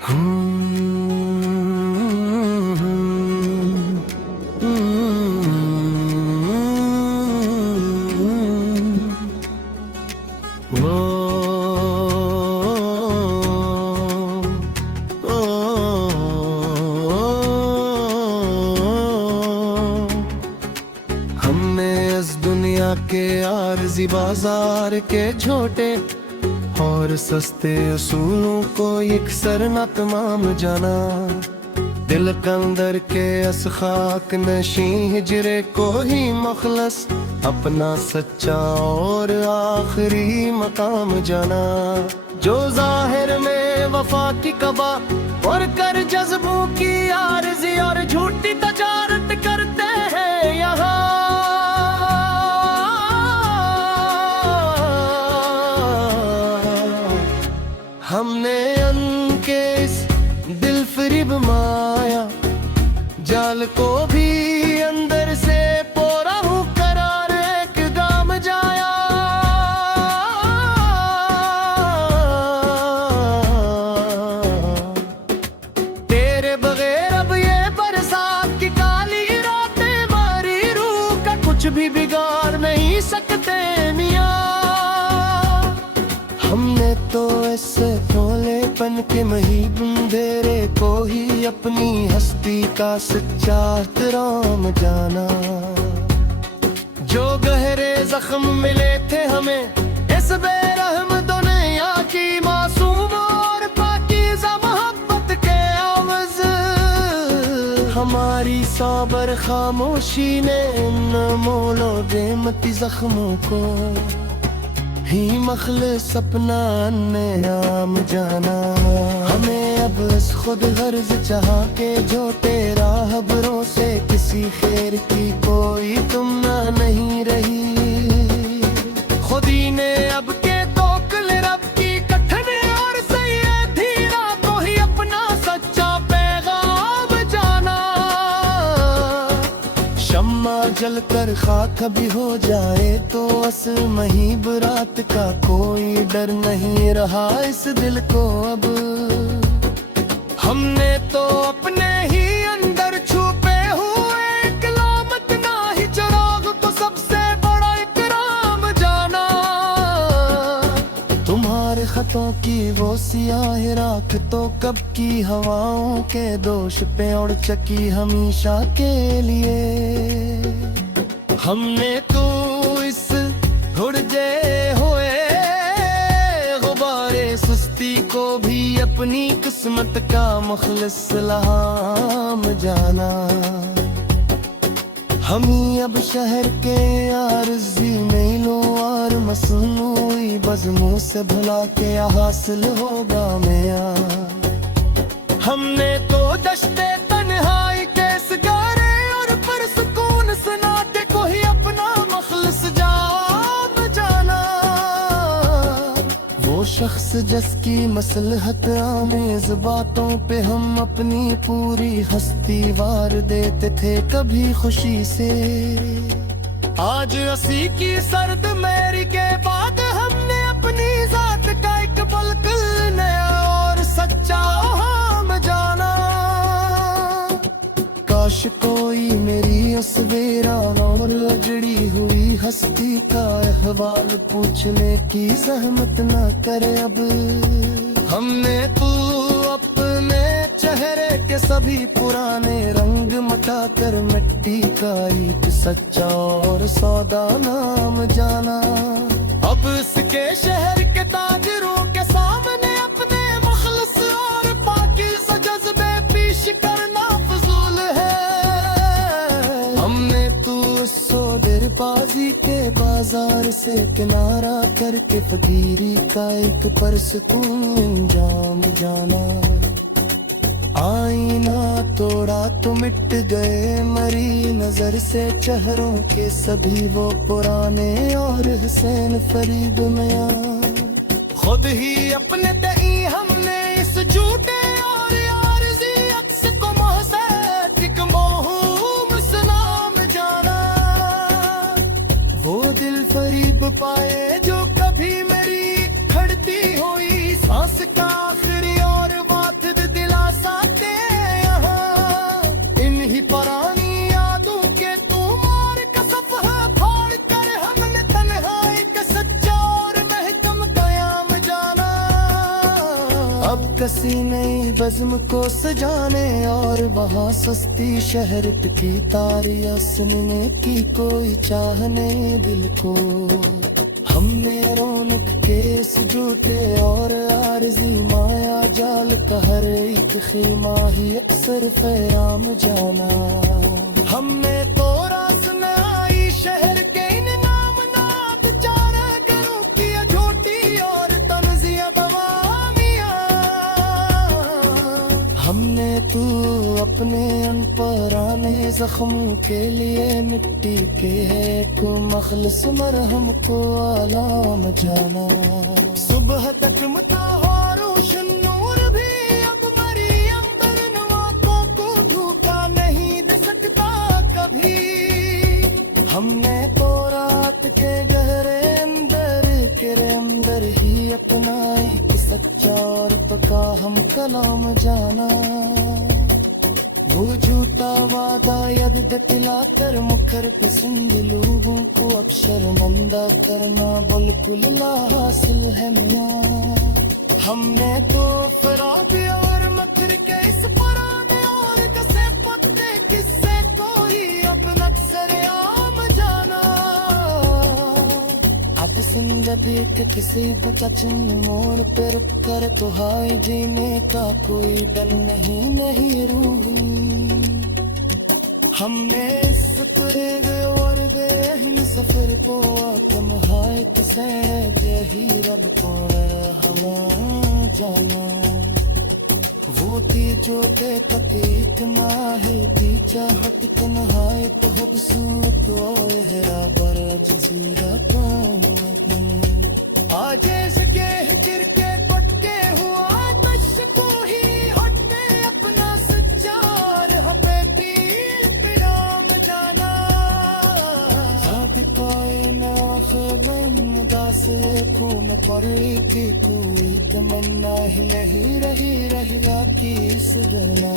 हमने इस दुनिया के आरज़ी बाजार के छोटे और सस्ते असूलों को यकसर न तमाम जाना। दिल कंदर के अस खाक नशी हिजरे को ही मखलस अपना सच्चा और आखिरी मकाम जाना। जो जाहिर में वफा की कबा और कर जज्बों की आरज़ी और झूठी तजारत करते हैं यहाँ। हमने उनके इस दिल फरीब माया जाल को भी अंदर से पोरा हूँ करार एक गाम जाया। तेरे बगैर अब ये बरसात की काली रातें मारी रूह का कुछ भी बिगाड़ नहीं सकते मियाँ। हमने तो ऐसे भोलेपन के महीब अंधेरे को ही अपनी हस्ती का सच्चा एहतराम जाना। जो गहरे जख्म मिले थे हमें इस बेरहम दुनिया की मासूम और पाकीज़ा मोहब्बत के आवाज़, हमारी साबर खामोशी ने इन मोलो बेमती जख्मों को ही मखलस अपना नाम जाना। हमें अब इस खुद गर्ज चाह के जो तेरा खबरों से किसी खैर की कोई तुमना नहीं रही। खुदी ने अब के तोकल रब की कठन और सैयदी रातों ही अपना सच्चा पैगाम जाना। शम्मा जल कर खाक भी हो जाए तो असल महीब रात का कोई डर नहीं रहा इस दिल को अब। हमने तो अपने ही अंदर छुपे हुए एक लामत ना ही चिराग को सबसे बड़ा इकराम जाना। तुम्हारे खतों की वो सियाह राख तो कब की हवाओं के दोष पे उड़ चकी हमेशा के लिए। हमने तो इस उड़ते हुए गुब्बारे सुस्ती को भी अपनी किस्मत का मुखलिस इल्हाम जाना। हम ही अब शहर के आरज़ी मेलों और मसनूई बज़मों से भुला के हासिल होगा मिया। हमने तो दश्ते तन्हाई के सगारे और पुरसुकून सन्नाटे को ही अपना मखलस जाम जाना। वो शख्स जिसकी मसलहत आमेज़ बातों पे हम अपनी पूरी हस्ती वार देते थे कभी खुशी से। आज असी की सर्द मेरी के बाद हमने अपनी जात का एक बल्क नया और सच्चा हम जाना। काश कोई मेरी उस वीरान और उजड़ी हुई हस्ती का अहवाल पूछने की जहमत न करे अब। हमने तो अपने चेहरे के सभी पुराने रंग मिटा कर मिट्टी का एक सच्चा और सौदा नाम जाना। अब इसके शहर के ताजरों के सामने अपने मखलस और पाकीज़ा जज्बे पेश करना फजूल है। हमने तो सौदेबाजी के बाजार से किनारा करके फकीरी का एक परसकून इंजाम जाना। आईना तोड़ा तो मिट गए मरी नजर से चेहरों के सभी वो पुराने और हुसैन फरीद मिया। खुद ही अपने तई हमने इस झूठे और आरज़ी अक्स को मोहसेटिक मोहूम सलाम जाना। वो दिल फरीब पाए जो कभी मेरी खड़ती हुई सांस का आखिरी और वात किसी नई बज़्म को सजाने, और वहाँ सस्ती शहरत की तारियां सुनने की कोई चाहने दिल को। हमने रौनक के इस झूठे और आरज़ी माया जाल का हर एक ख़ीमा ही अक्सर फ़ैराम जाना। हमने तो रास नई शहर के इन नामनाद चारा घरों की झूठी और तंज़िया बवामियाँ। हमने तू अपने अनपराने जख्मों के लिए मिट्टी के को मखलस मरहम को आलाम जाना। सुबह तक मता हो रोशन नूर भी अब मरी अंबर नवाकों को धोखा नहीं दे सकता कभी। हमने तो रात के गहरे अंदर ही अपना एक सच्चा और पका हम कलाम जाना। वो झूठा वादा याद दिलाकर मुखर पसंद लोगों को अब शर्मिंदा करना बिल्कुल ला हासिल है मियाँ। हमने तो फराब और मकर के इस पुराने और कसे पत्ते किस्से को ही अपना सरेआम जाना। अब जिंदगी के किसी बचन मोड़ पर कर तो हाय जीने का कोई डर नहीं रूही। हमने इस परेग और बेहन सफर को आकम हाय किसे यही रब को हमा जाना। वो थी जो बेतकीक नाहे की चाहत तन्हाई तो खूबसूरत और हेरा पर जजीरा कौन आज इसके हिजर के पटके हुआ तश को ही हटते अपना सच्चार हपे तीर पिराम जाना। दास खून पर की कोई तमन्ना ही नहीं रही रहेगा किस गला।